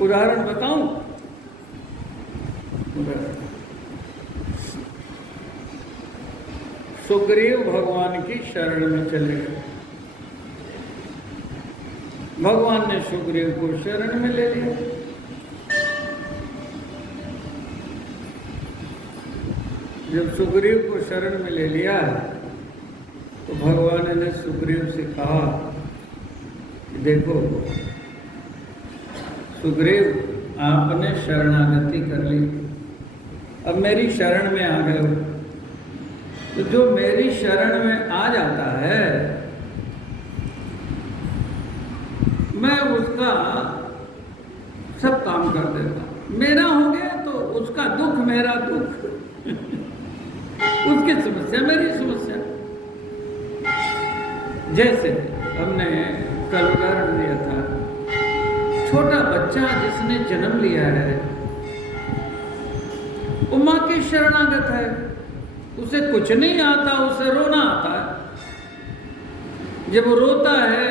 उदाहरण बताऊं? सुग्रीव भगवान की शरण में चले गए। भगवान ने सुग्रीव को शरण में ले लिया। जब सुग्रीव को शरण में ले लिया तो भगवान ने सुग्रीव से कहा, देखो सुग्रीव, आपने शरणागति कर ली, अब मेरी शरण में आ गए हो, तो जो मेरी शरण में आ जाता है मैं उसका सब काम कर देता हूं। मेरा हो गया तो उसका दुख मेरा दुख उसकी समस्या मेरी समस्या। जैसे हमने कल उदाहरण दिया था, छोटा बच्चा जिसने जन्म लिया है वो मां की शरणागत है, उसे कुछ नहीं आता, उसे रोना आता है। जब वो रोता है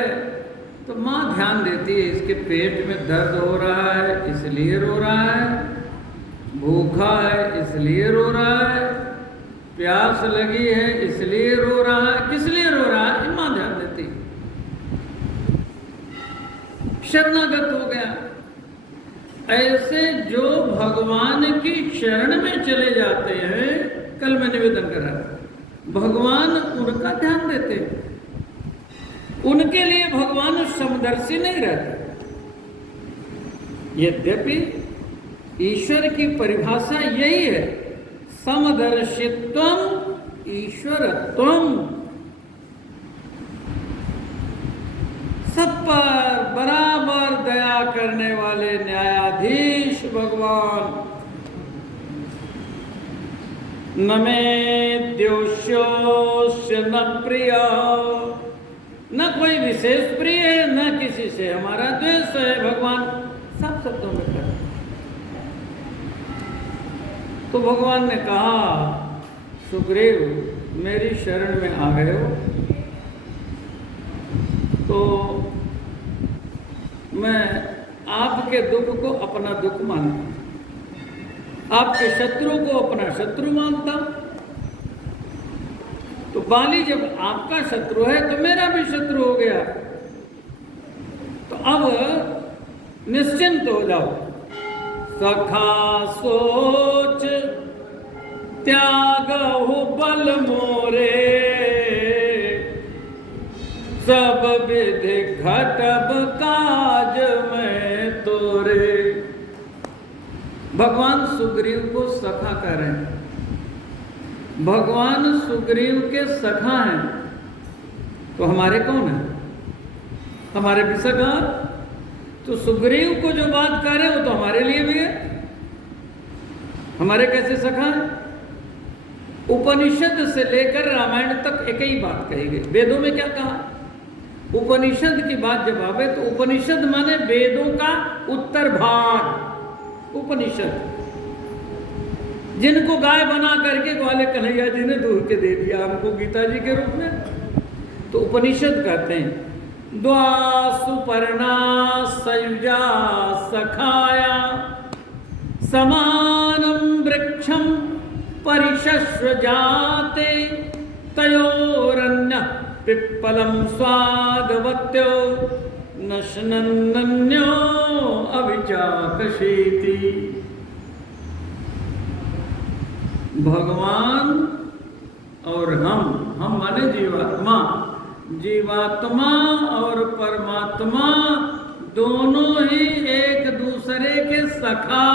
तो मां ध्यान देती है, इसके पेट में दर्द हो रहा है इसलिए रो रहा है, भूखा है इसलिए रो रहा है, प्यास लगी है इसलिए रो रहा है, किस लिए रो रहा है, मां ध्यान देती। शरणागत हो गया। ऐसे जो भगवान की शरण में चले जाते हैं, कल मैं निवेदन करा, भगवान उनका ध्यान देते हैं। उनके लिए भगवान समदर्शी नहीं रहते। यद्यपि ईश्वर की परिभाषा यही है, समदर्शित्वम ईश्वरत्वम। सब पर बराबर दया करने वाले न्यायाधीश भगवान। न मे द्वेष्योऽस्य न प्रिय, न कोई विशेष प्रिय है, न किसी से हमारा द्वेष है। भगवान सब शब्दों में कर। तो भगवान ने कहा, सुग्रीव मेरी शरण में आ गए हो तो मैं आपके दुख को अपना दुख मानता हूं, आपके शत्रु को अपना शत्रु मानता हूं। तो बाली जब आपका शत्रु है तो मेरा भी शत्रु हो गया, तो अब निश्चिंत हो जाओ। सखा सोच त्यागहु बल मोरे, सब विधि घटब काज में तोरे। भगवान सुग्रीव को सखा कह रहे हैं। भगवान सुग्रीव के सखा हैं तो हमारे कौन है? हमारे भी सखा। तो सुग्रीव को जो बात कर रहे हैं वो तो हमारे लिए भी है। हमारे कैसे सखा है? उपनिषद से लेकर रामायण तक एक ही बात कही गई। वेदों में क्या कहा? उपनिषद की बात जब आवे तो उपनिषद माने वेदों का उत्तर भाग। उपनिषद जिनको गाय बना करके ग्वाले कन्हैया जी ने दूर के दे दिया हमको गीता जी के रूप में, तो उपनिषद कहते हैं। द्वासुपर्णा सयुजा सखाया, समानं वृक्षं परिशस्वजाते, तयोरन्यः पिप्पलं स्वादवत्यो, नशनन्नन्यो अभिचाकशीति। भगवान और हम माने जीवात्मा, जीवात्मा और परमात्मा दोनों ही एक दूसरे के सखा।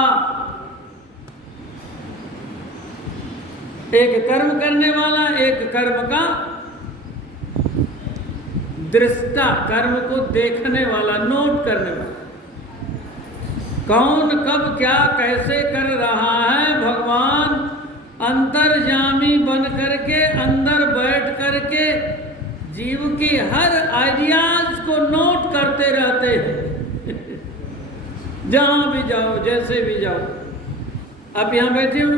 एक कर्म करने वाला, एक कर्म का दृष्टा, कर्म को देखने वाला, नोट करने वाला। कौन कब क्या कैसे कर रहा है, भगवान अंतर्यामी बन करके अंदर बैठ करके जीव की हर आइडियाज को नोट करते रहते हैं। जहां भी जाओ, जैसे भी जाओ। आप यहां बैठे हो,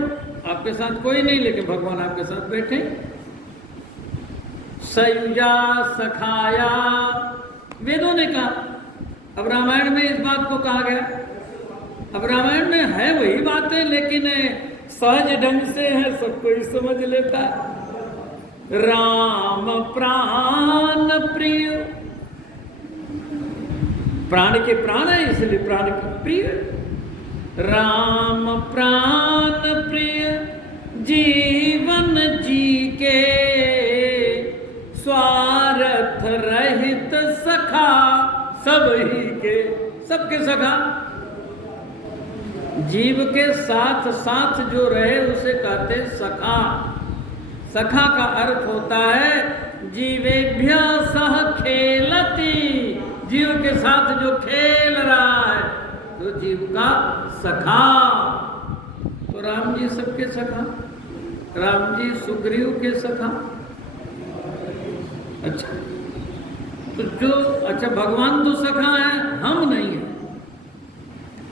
आपके साथ कोई नहीं, लेकिन भगवान आपके साथ बैठे। सयुजा सखाया, वेदों ने कहा। अब रामायण में इस बात को कहा गया अब रामायण में है वही बातें, लेकिन सहज ढंग से है, सब कोई समझ लेता है। राम प्राण प्रिय, प्राण के प्राण है इसलिए प्राण प्रिय। राम प्राण प्रिय जीवन जी के, स्वार्थ रहित सखा सब ही के, सबके सखा। जीव के साथ साथ जो रहे उसे कहते सखा। सखा का अर्थ होता है जीवेभ्य सह खेलती, जीव के साथ जो खेल रहा है तो जीव का सखा। तो राम जी सबके सखा, राम जी सुग्रीव के सखा। अच्छा, तो जो अच्छा भगवान तो सखा है, हम नहीं है।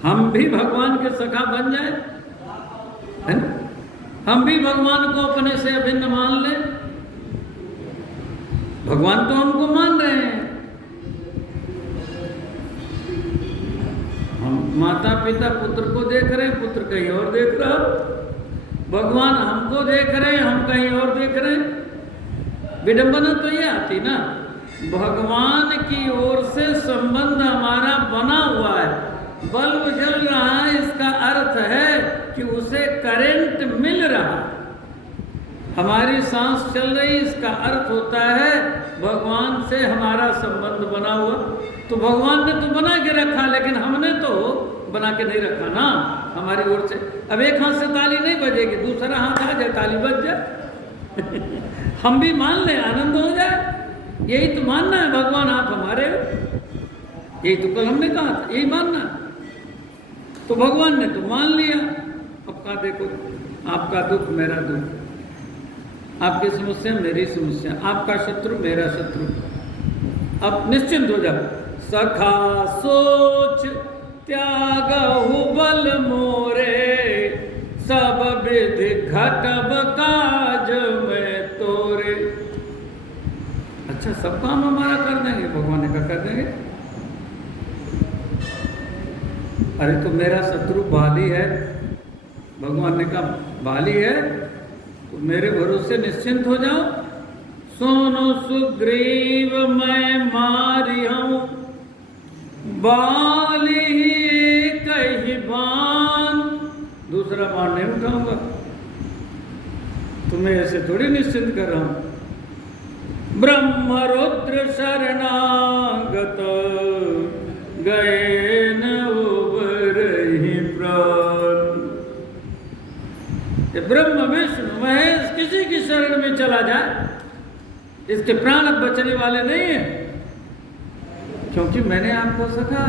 हम भी भगवान के सखा बन जाए, है ना? हम भी भगवान को अपने से अभिन्न मान ले। भगवान तो हमको मान रहे हैं। हम माता पिता पुत्र को देख रहे हैं, पुत्र कहीं और देख रहा हो। भगवान हमको देख रहे हैं, हम कहीं और देख रहे हैं। विडंबना तो ये आती ना, भगवान की ओर से संबंध हमारा बना हुआ है, बल्ब जल रहा है, इसका अर्थ है कि उसे करंट मिल रहा है। हमारी सांस चल रही, इसका अर्थ होता है भगवान से हमारा संबंध बना हुआ। तो भगवान ने तो बना के रखा, लेकिन हमने तो बना के नहीं रखा ना हमारी ओर से। अब एक हाथ से ताली नहीं बजेगी, दूसरा हाथ आ जाए ताली बज जाए। हम भी मान लें, आनंद हो जाए। यही तो मानना है, भगवान आप हमारे हो। यही तो कल हमने कहा था, यही मानना। तो भगवान ने तो मान लिया। अब कहा देखो, आपका दुख मेरा दुख, आपकी समस्या मेरी समस्या, आपका शत्रु मेरा शत्रु। अब निश्चिंत हो जाओ। सखा सोच त्यागहु बल मोरे, सब विधि घटब काज में तोरे। अच्छा, सब काम हमारा कर देंगे? भगवान ने कहा कर देंगे। अरे तो मेरा शत्रु बाली है, भगवान ने कहा बाली है तो मेरे भरोसे निश्चिंत हो जाओ। सोनो सुग्रीव मैं मारी हूं, बाली ही कही बान, दूसरा बाण नहीं उठाऊंगा। तुम्हें ऐसे थोड़ी निश्चिंत कर रहा हूं। ब्रह्म रुद्र शरणागत, गए न उबरहि प्राण। ब्रह्म विष्णु महेश किसी की शरण में चला जाए, इसके प्राण अब बचने वाले नहीं है, क्योंकि मैंने आपको सखा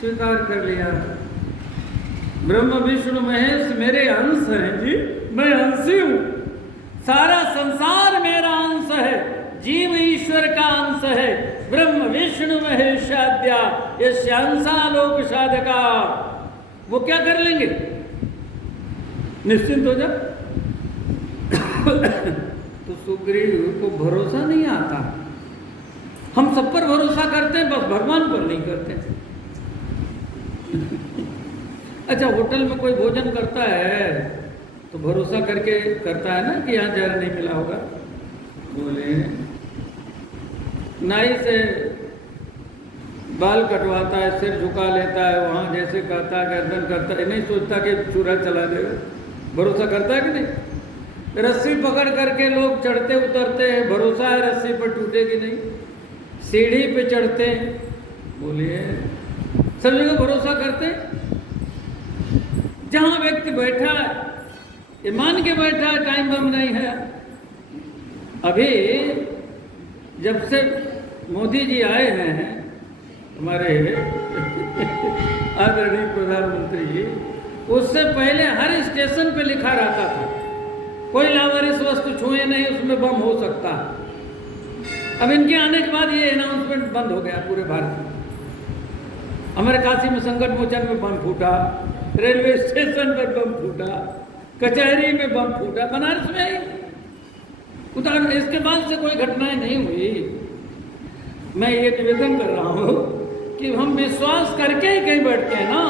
स्वीकार कर लिया। ब्रह्म विष्णु महेश मेरे अंश हैं जी, मैं अंशी हूं। सारा संसार मेरा अंश है, जीव ईश्वर का अंश है। ब्रह्म विष्णु महेशाद्या ये अंशा लोक साधका। वो क्या कर लेंगे? निश्चिंत हो जा। तो सुग्रीव को भरोसा नहीं आता। हम सब पर भरोसा करते हैं, बस भगवान पर नहीं करते। अच्छा, होटल में कोई भोजन करता है तो भरोसा करके करता है ना कि यहाँ जहर नहीं मिला होगा। बोले नाई से बाल कटवाता है, सिर झुका लेता है, वहाँ जैसे करता है गर्दन करता है, नहीं सोचता कि चूरा चला देगा। भरोसा करता है कि नहीं? रस्सी पकड़ करके लोग चढ़ते उतरते हैं, भरोसा है रस्सी पर टूटेगी नहीं। सीढ़ी पे चढ़ते हैं, बोलिए सब जगह भरोसा करते हैं। जहाँ व्यक्ति बैठा है ये मान के बैठा है टाइम बम नहीं है। अभी जब से मोदी जी आए हैं हमारे आदरणीय प्रधानमंत्री जी, उससे पहले हर स्टेशन पे लिखा रहता था कोई लावारिस वस्तु छुए नहीं, उसमें बम हो सकता है। अब इनके आने के बाद ये अनाउंसमेंट बंद हो गया पूरे भारत में। हमारे काशी में संकट मोचन में बम फूटा, रेलवे स्टेशन पर बम फूटा, कचहरी में बम फूटा, बनारस में ही उदाहरण। इसके बाद से कोई घटनाएं नहीं हुई। मैं ये निवेदन कर रहा हूँ कि हम विश्वास करके ही कहीं बैठते हैं ना।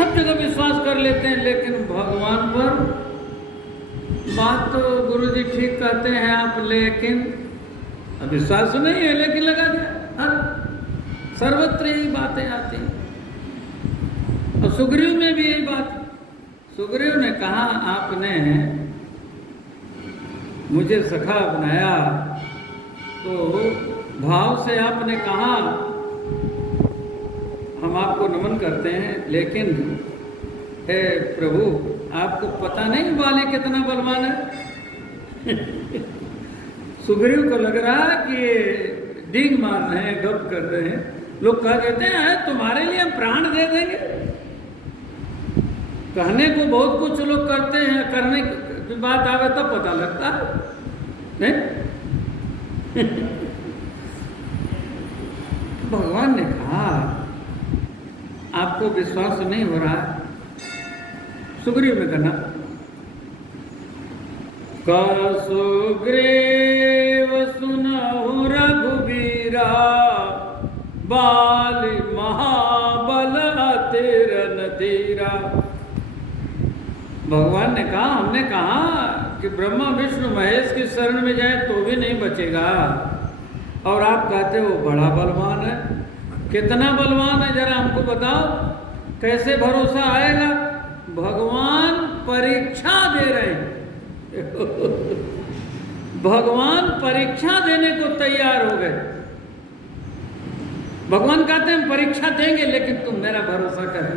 सब जगह विश्वास कर लेते हैं, लेकिन भगवान पर बात तो गुरुजी ठीक कहते हैं आप, लेकिन अब विश्वास नहीं है लेकिन लगा दिया। हर सर्वत्र यही बातें आती हैं। और सुग्रीव में भी यही बात। सुग्रीव ने कहा आपने मुझे सखा बनाया, तो भाव से आपने कहा हम आपको नमन करते हैं, लेकिन हे प्रभु आपको पता नहीं बाली कितना बलवान है। सुग्रीव को लग रहा कि डींग मार रहे हैं, गप कर रहे हैं। लोग कह देते हैं तुम्हारे लिए हम प्राण दे देंगे। कहने को बहुत कुछ लोग करते हैं, करने की बात आवे तब पता लगता है नहीं? भगवान ने कहा आपको विश्वास नहीं हो रहा है। सुग्रीव में करना का सुग्रीव सुनहु रघुबीरा, बाली महाबल अतिरन धीरा। भगवान ने कहा हमने कहा कि ब्रह्मा विष्णु महेश की शरण में जाए तो भी नहीं बचेगा, और आप कहते हो बड़ा बलवान है। कितना बलवान है जरा हमको बताओ, कैसे भरोसा आएगा? भगवान परीक्षा दे रहे हैं। भगवान परीक्षा देने को तैयार हो गए। भगवान कहते हैं हम परीक्षा देंगे, लेकिन तुम मेरा भरोसा करो,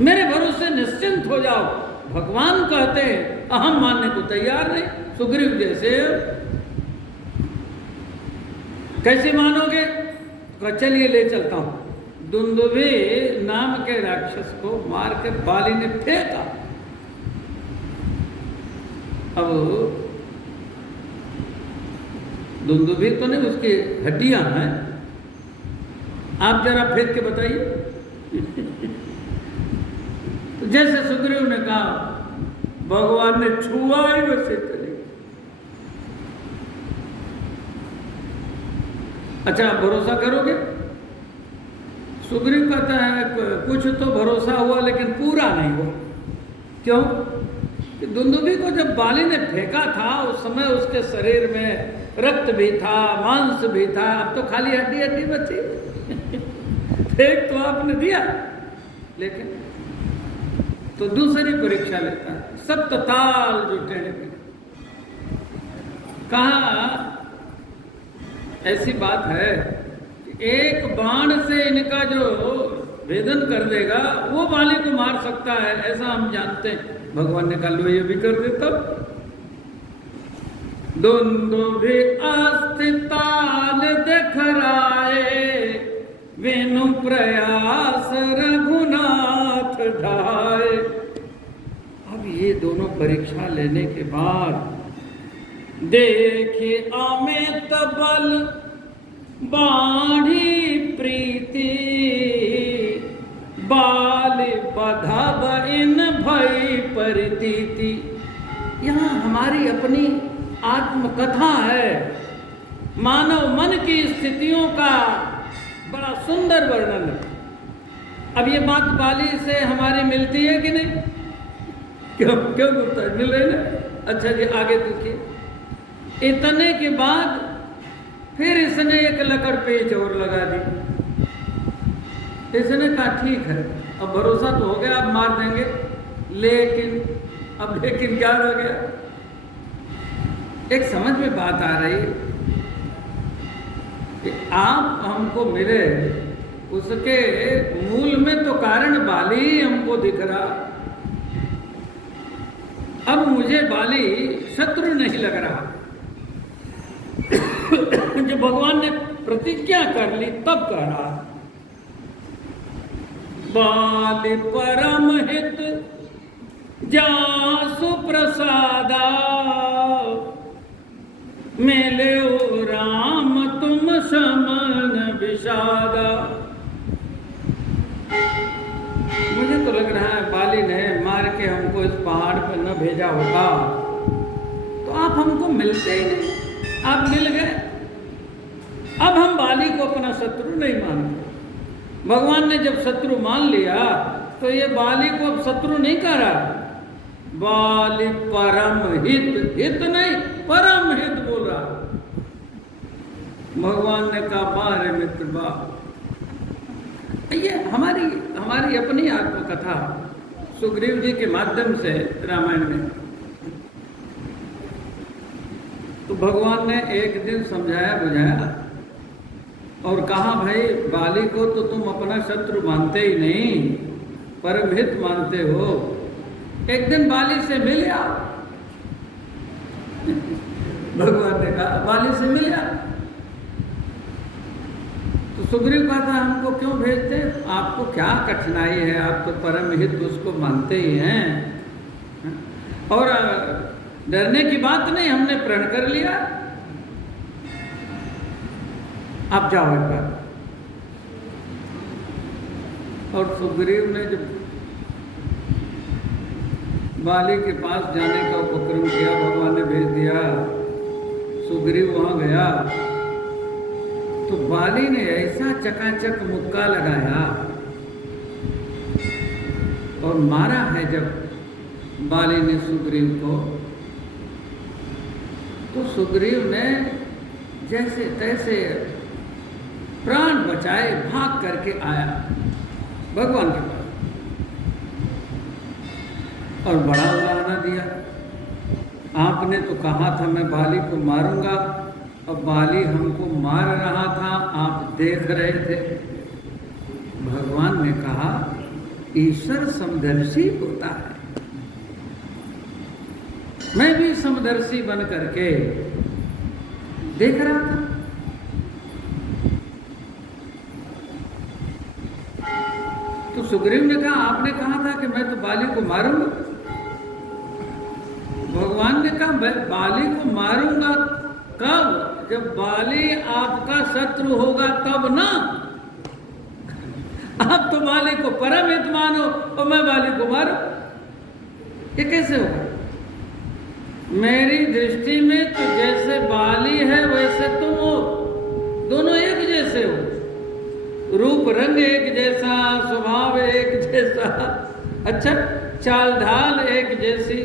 मेरे भरोसे निश्चिंत हो जाओ। भगवान कहते हैं अहम मानने को तैयार नहीं। सुग्रीव जैसे कैसे मानोगे? चलिए ले चलता हूं। दुंदुभि नाम के राक्षस को मार के बाली ने फेंका। अब दुंदुभि तो नहीं, उसकी हड्डियां हैं। आप जरा फेंक के बताइए। जैसे सुग्रीव ने कहा, भगवान ने छुआ ही वैसे चले। अच्छा आप भरोसा करोगे? सुग्रीव कहता है कुछ तो भरोसा हुआ, लेकिन पूरा नहीं हुआ। क्यों? कि दुंदुभि को जब बाली ने फेंका था, उस समय उसके शरीर में रक्त भी था, मांस भी था। अब तो खाली हड्डी हड्डी बची। फेंक तो आपने दिया, लेकिन तो दूसरी परीक्षा लेता है। सब तताल जुटे हैं। कहा ऐसी बात है कि एक बाण से इनका जो भेदन कर देगा वो बाली को मार सकता है, ऐसा हम जानते हैं। भगवान ने कहा लो ये भी कर देता। दुंदुभि अस्थिताल देखराए, वेणु प्रयास रघुनाथ ढाए। अब ये दोनों परीक्षा लेने के बाद देखे अमित बल बाढ़ी प्रीति, बाल बधब इन भई परितीति। यहाँ हमारी अपनी आत्मकथा है, मानव मन की स्थितियों का बड़ा सुंदर वर्णन है। अब ये बात बाली से हमारी मिलती है कि नहीं? क्यों क्यों मिलता है? मिल रही ना? अच्छा जी आगे देखिए। इतने के बाद फिर इसने एक लकड़ पेच और लगा दी। इसने कहा ठीक है, अब भरोसा तो हो गया, अब मार देंगे। लेकिन क्या हो गया? एक समझ में बात आ रही कि आप हमको मिले, उसके मूल में तो कारण बाली ही हमको दिख रहा। अब मुझे बाली शत्रु नहीं लग रहा। जब भगवान ने प्रतिज्ञा कर ली तब कह रहा, बाली परम हित जासु प्रसादा, मिले राम तुम समन विषादा। मुझे तो लग रहा है बाली ने मार के हमको इस पहाड़ पर न भेजा होता तो आप हमको मिलते ही नहीं। आप मिल गए, अब हम बाली को अपना शत्रु नहीं मानते। भगवान ने जब शत्रु मान लिया तो ये बाली को अब शत्रु नहीं कह रहा, बाली परम हित, हित नहीं परम हित बोल रहा। भगवान ने कहा बारे मित्र बा। ये हमारी अपनी आत्मकथा सुग्रीव जी के माध्यम से रामायण में। तो भगवान ने एक दिन समझाया बुझाया और कहा भाई बाली को तो तुम अपना शत्रु मानते ही नहीं, परमहित मानते हो, एक दिन बाली से मिल आओ। भगवान ने कहा बाली से मिल आओ। तो सुग्रीव कहा था हमको क्यों भेजते, आपको क्या कठिनाई है, आप तो परमहित उसको मानते ही हैं, और डरने की बात नहीं, हमने प्रण कर लिया, आप जाओ एक बार। और सुग्रीव ने जब बाली के पास जाने का उपक्रम किया, भगवान ने भेज दिया, सुग्रीव वहां गया तो बाली ने ऐसा चकाचक मुक्का लगाया और मारा है जब बाली ने सुग्रीव को, तो सुग्रीव ने जैसे तैसे प्राण बचाए भाग करके आया भगवान के पास और बड़ा उलाहना दिया। आपने तो कहा था मैं बाली को मारूंगा, अब बाली हमको मार रहा था, आप देख रहे थे। भगवान ने कहा ईश्वर समदर्शी होता है, मैं भी समदर्शी बन करके देख रहा था। तो सुग्रीव ने कहा आपने कहा था कि मैं तो बाली को मारूंगा। भगवान ने कहा मैं बाली को मारूंगा कब, जब बाली आपका शत्रु होगा तब ना। आप तो बाली को परम हित मानो और मैं बाली को मारूं, ये कैसे होगा? मेरी दृष्टि में तो जैसे बाली है वैसे तुम हो, दोनों एक जैसे हो, रूप रंग एक जैसा, स्वभाव एक जैसा, अच्छा चाल ढाल एक जैसी।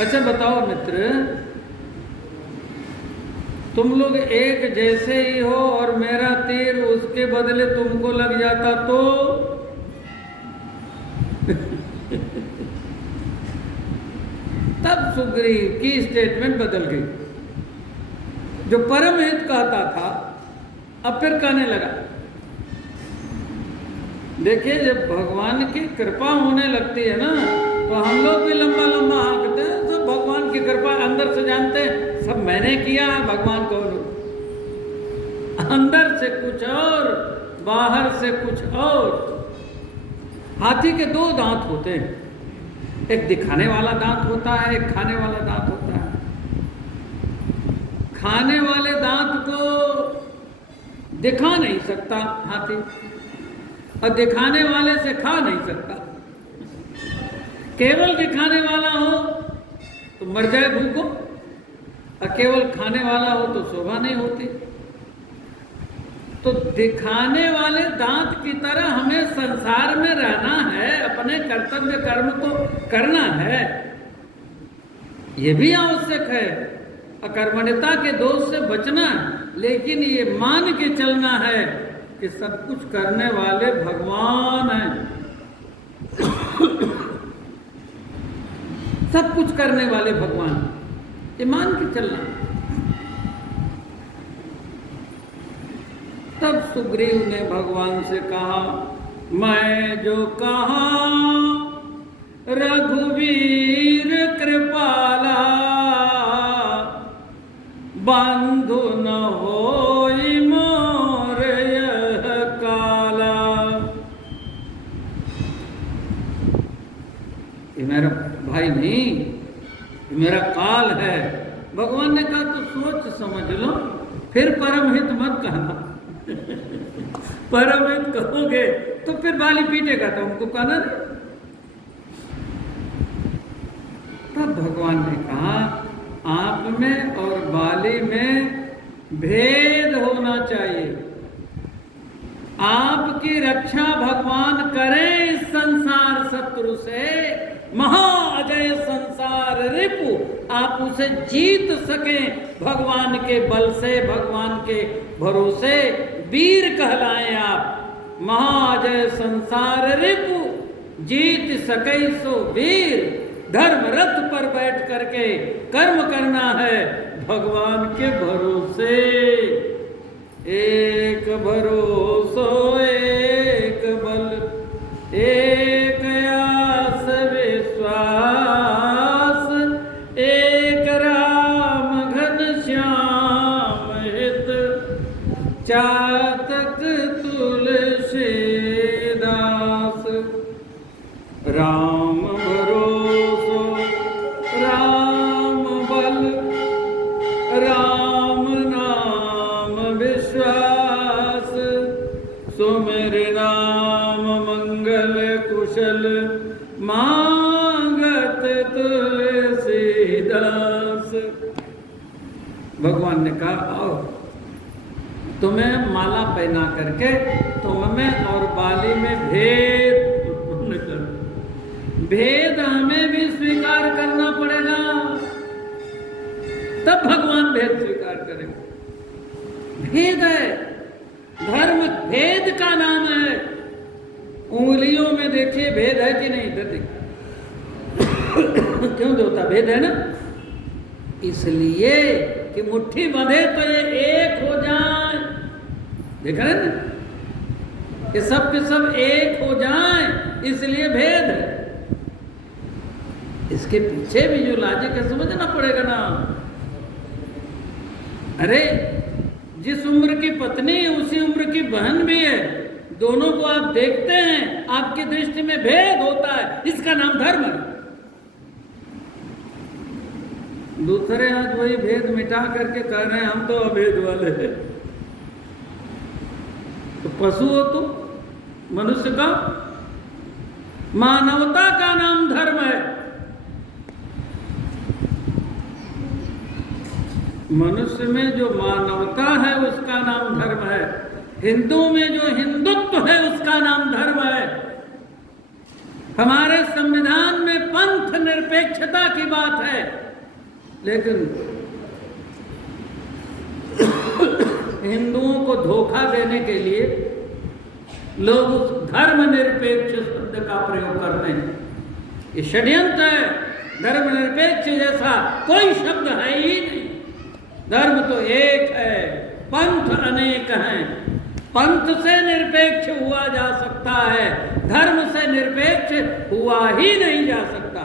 अच्छा बताओ मित्र, तुम लोग एक जैसे ही हो और मेरा तीर उसके बदले तुमको लग जाता तो तब सुग्रीव की स्टेटमेंट बदल गई। जो परम हित कहता था अब फिर कहने लगा। देखिए जब भगवान की कृपा होने लगती है ना तो हम लोग भी लंबा लंबा हाँकते हैं, तो भगवान की कृपा अंदर से जानते हैं सब मैंने किया है, भगवान कौन हो? अंदर से कुछ और बाहर से कुछ और। हाथी के दो दांत होते हैं, एक दिखाने वाला दांत होता है, एक खाने वाला दांत होता है। खाने वाले दांत को दिखा नहीं सकता हाथी, और दिखाने वाले से खा नहीं सकता। केवल दिखाने वाला हो तो मर जाए भूखों, और केवल खाने वाला हो तो शोभा नहीं होती। तो दिखाने वाले दांत की तरह हमें संसार में रहना है, अपने कर्तव्य कर्म को करना है, ये भी आवश्यक है। अकर्मण्यता के दोष से बचना, लेकिन ये मान के चलना है कि सब कुछ करने वाले भगवान हैं। सब कुछ करने वाले भगवान, ये मान के चलना। तब सुग्रीव ने भगवान से कहा मैं जो कहा रघुवीर कृपाला, बंधु न होई मोर यह काला। ये मेरा भाई नहीं, ये मेरा काल है। भगवान ने कहा तो सोच समझ लो, फिर परमहित मत कहना। परमहित कहोगे तो फिर बाली पीटेगा, तो हमको कहना नहीं। तब भगवान ने कहा आप में और बाली में भेद होना चाहिए। आपकी रक्षा भगवान करें इस संसार शत्रु से, महाअजय संसार रिपु, आप उसे जीत सकें भगवान के बल से, भगवान के भरोसे, वीर कहलाएं आप। महाअजय संसार रिपु, जीत सके सो वीर, धर्म रथ पर बैठ करके कर्म करना है भगवान के भरोसे। एक भरोसो एक बल, एक आस विश्वास, एक राम घन श्याम हित, चातक तुलसी दास। राम भरोसो राम बल, राम नाम विश्वास, सुमिर नाम मंगल कुशल, मांगत तुलसीदास। भगवान ने कहा आओ, तुम्हें माला पहना करके तुम में और बाली में भेद हमें भी स्वीकार करना पड़ेगा, तब भगवान भेद स्वीकार करेंगे। भेद है, धर्म भेद का नाम है। उंगलियों में देखिए भेद है कि नहीं, इधर देखिए क्यों होता भेद है ना, इसलिए कि मुट्ठी बंधे तो ये एक हो जाए। देखा है ना, ये सब के सब एक हो जाए, इसलिए भेद है। इसके पीछे भी जो लॉजिक है समझना पड़ेगा ना। अरे जिस उम्र की पत्नी है उसी उम्र की बहन भी है, दोनों को आप देखते हैं, आपकी दृष्टि में भेद होता है, इसका नाम धर्म है। दूसरे आज वही भेद मिटा करके कह रहे हैं हम तो अभेद वाले हैं। तो पशु हो तो मनुष्य का, मानवता का नाम धर्म है। मनुष्य में जो मानवता है उसका नाम धर्म है, हिंदू में जो हिंदुत्व है उसका नाम धर्म है। हमारे संविधान में पंथ निरपेक्षता की बात है, लेकिन हिंदुओं को धोखा देने के लिए लोग उस धर्म निरपेक्ष शब्द का प्रयोग करते हैं। ये षड्यंत्र है। धर्म निरपेक्ष जैसा कोई शब्द है ही नहीं। धर्म तो एक है, पंथ अनेक हैं। पंथ से निरपेक्ष हुआ जा सकता है, धर्म से निरपेक्ष हुआ ही नहीं जा सकता।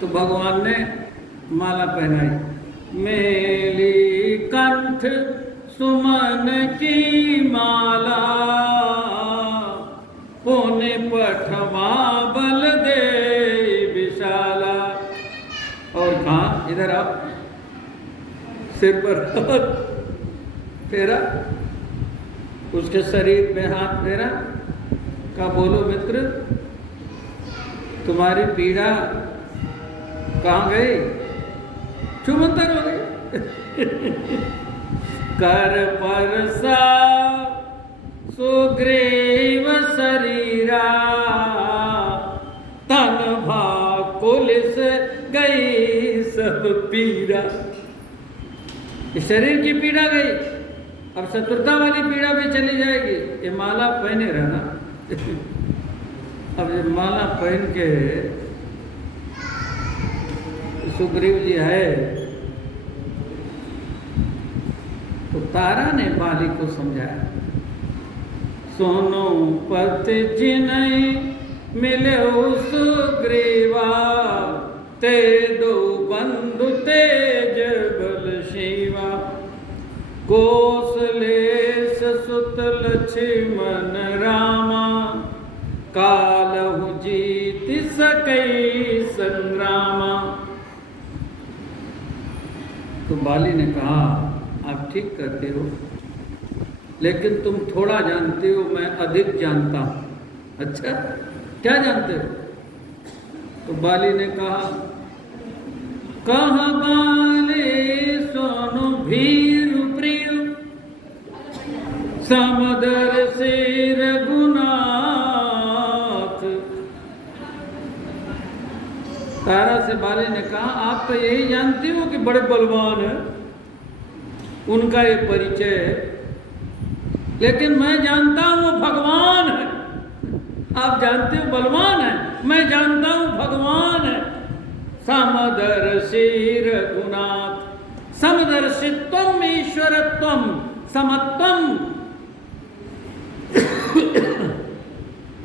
तो भगवान ने माला पहनाई, मेली कंठ सुमन की माला, पुण्य पठवा बल दे विशाला। और कहा इधर आप, सिर पर हाथ फेरा, उसके शरीर में हाथ फेरा, का बोलो मित्र तुम्हारी पीड़ा कहाँ गई, चुमंतर हो गई। कर परसा सुग्रीव शरीरा, तन भाकुल से गई सब पीड़ा। शरीर की पीड़ा गई, अब शत्रुता वाली पीड़ा भी चली जाएगी। ये माला पहने रहना। अब ये माला पहन के सुग्रीव जी है, तो तारा ने बाली को समझाया, सोनो पति जिनहि मिले सुग्रीवा, ते दो बंधु तेज बल शिवा, कौशलेश सुत लक्ष्मण रामा, कालहु जीत सकई संग्रामा। तो बाली ने कहा आप ठीक कहते हो, लेकिन तुम थोड़ा जानते हो, मैं अधिक जानता हूं। अच्छा क्या जानते हो? तो बाली ने कहा, कहा बाले सोनु भीरु प्रिय, आप तो यही जानते हो कि बड़े बलवान हैं, उनका ये परिचय है, लेकिन मैं जानता हूं वो भगवान है। आप जानते हो बलवान है, मैं जानता हूं भगवान है। समदर्शी रघुनाथ, समदर्शित्वम ईश्वरत्वम समत्वम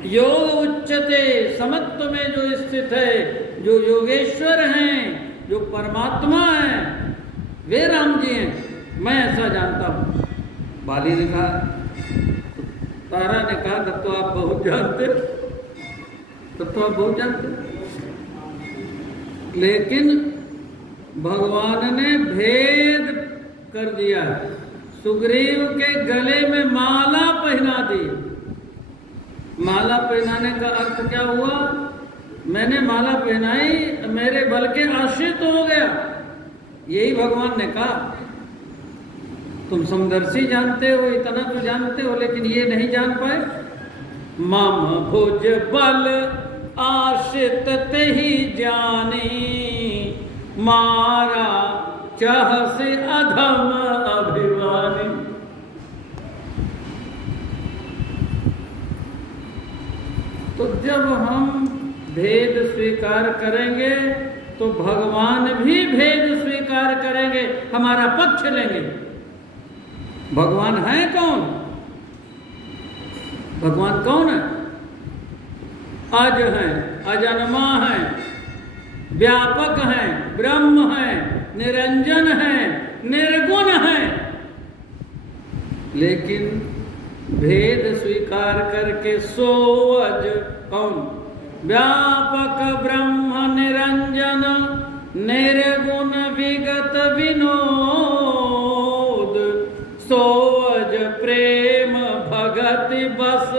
योग उच्चते। समत्व में जो स्थित है, जो योगेश्वर हैं, जो परमात्मा है, वे राम जी हैं, मैं ऐसा जानता हूं। बाली ने कहा, तारा ने कहा, तब तो आप बहुत जानते, तब तो आप बहुत जानते। लेकिन भगवान ने भेद कर दिया, सुग्रीव के गले में माला पहना दी। माला पहनाने का अर्थ क्या हुआ? मैंने माला पहनाई, मेरे बल के आश्रित हो गया, यही भगवान ने कहा। तुम समदर्शी जानते हो, इतना तो जानते हो, लेकिन ये नहीं जान पाए। मम भुज बल आश्रित ही जानी, मारा चाह से अधम अभिमानी। तो जब हम भेद स्वीकार करेंगे तो भगवान भी भेद स्वीकार करेंगे, हमारा पक्ष लेंगे। भगवान है कौन? भगवान कौन है? अज है, अजन्मा है, व्यापक है, ब्रह्म है, निरंजन है, निर्गुण है। लेकिन भेद स्वीकार करके सोअज कौन? व्यापक ब्रह्म निरंजन निर्गुण विगत विनोद, सोअज प्रेम भगति बस